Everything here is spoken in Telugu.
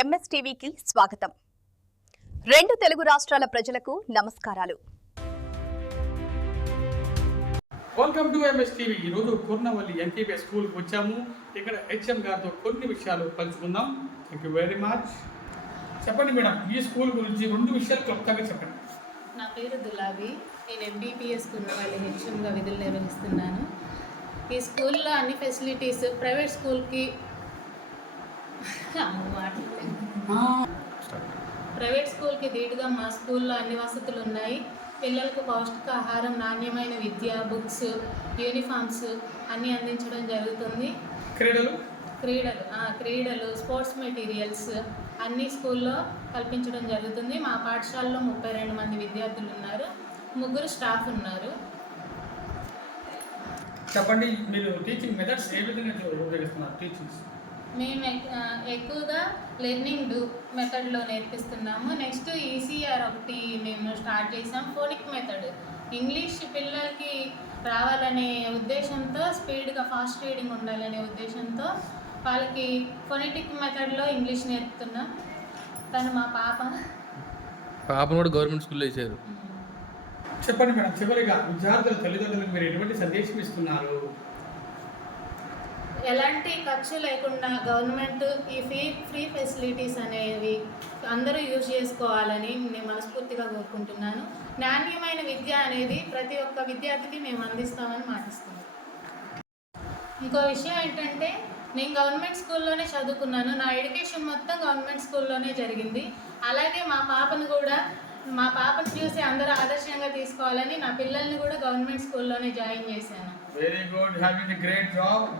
ఎంఎస్టీవీకి స్వాగతం. రెండు తెలుగు రాష్ట్రాల ప్రజలకు నమస్కారాలు. Welcome to MSTV. ఈరోజు పూర్ణవల్లి ఎన్టీపీ స్కూల్కి వచ్చాము. ఇక్కడ హెచ్ఎం గారితో కొన్ని విషయాలు పంచుకుందాం. Thank you very much. చెప్పండి మేడం, ఈ స్కూల్ గురించి రెండు విషయాలు క్లుప్తంగా చెప్పండి. నా పేరు దులాబీ. నేను ఎంబీపీఎస్ పూర్ణవల్లి హెచ్ఎంగా విధులు నిర్వహిస్తున్నాను. ఈ స్కూల్లో అన్ని ఫెసిలిటీస్ ప్రైవేట్ స్కూల్కి ధీటుగా మా స్కూల్లో అన్ని వసతులు ఉన్నాయి. పిల్లలకు పౌష్టికాహారం, నాణ్యమైన విద్య, బుక్స్, యూనిఫామ్స్ అన్నీ అందించడం జరుగుతుంది. క్రీడలు, స్పోర్ట్స్ మెటీరియల్స్ అన్ని స్కూల్లో కల్పించడం జరుగుతుంది. మా పాఠశాలలో 32 మంది విద్యార్థులు ఉన్నారు, 3 స్టాఫ్ ఉన్నారు. చెప్పండి, మీరు టీచింగ్ మెథడ్స్ ఏ విధంగా ఉపయోగిస్తున్నారు? టీచింగ్స్ మేము ఎక్కువగా లెర్నింగ్ డూ మెథడ్లో నేర్పిస్తున్నాము. నెక్స్ట్ ఈసీఆర్ ఒకటి మేము స్టార్ట్ చేసాం. ఫోనిక్ మెథడ్ ఇంగ్లీష్ పిల్లలకి రావాలనే ఉద్దేశంతో, స్పీడ్గా ఫాస్ట్ రీడింగ్ ఉండాలనే ఉద్దేశంతో వాళ్ళకి ఫోనెటిక్ మెథడ్లో ఇంగ్లీష్ నేర్పుతున్నాం. తను మా పాపను కూడా గవర్నమెంట్ స్కూల్లో వేసారు. చెప్పండి మేడం, చివరిగా విద్యార్థుల తల్లిదండ్రులకు మీరు ఎటువంటి సందేశం ఇస్తున్నారు? ఎలాంటి ఖర్చు లేకుండా గవర్నమెంట్ ఈ ఫ్రీ ఫెసిలిటీస్ అనేవి అందరూ యూజ్ చేసుకోవాలని నేను మనస్ఫూర్తిగా కోరుకుంటున్నాను. నాణ్యమైన విద్య అనేది ప్రతి ఒక్క విద్యార్థికి మేము అందిస్తామని మాటిస్తున్నాం. ఇంకో విషయం ఏంటంటే, నేను గవర్నమెంట్ స్కూల్లోనే చదువుకున్నాను. నా ఎడ్యుకేషన్ మొత్తం గవర్నమెంట్ స్కూల్లోనే జరిగింది. అలాగే మా పాపను చూసి అందరూ ఆదర్శంగా తీసుకోవాలని నా పిల్లల్ని కూడా గవర్నమెంట్ స్కూల్లోనే జాయిన్ చేశాను. Very good, having a great job.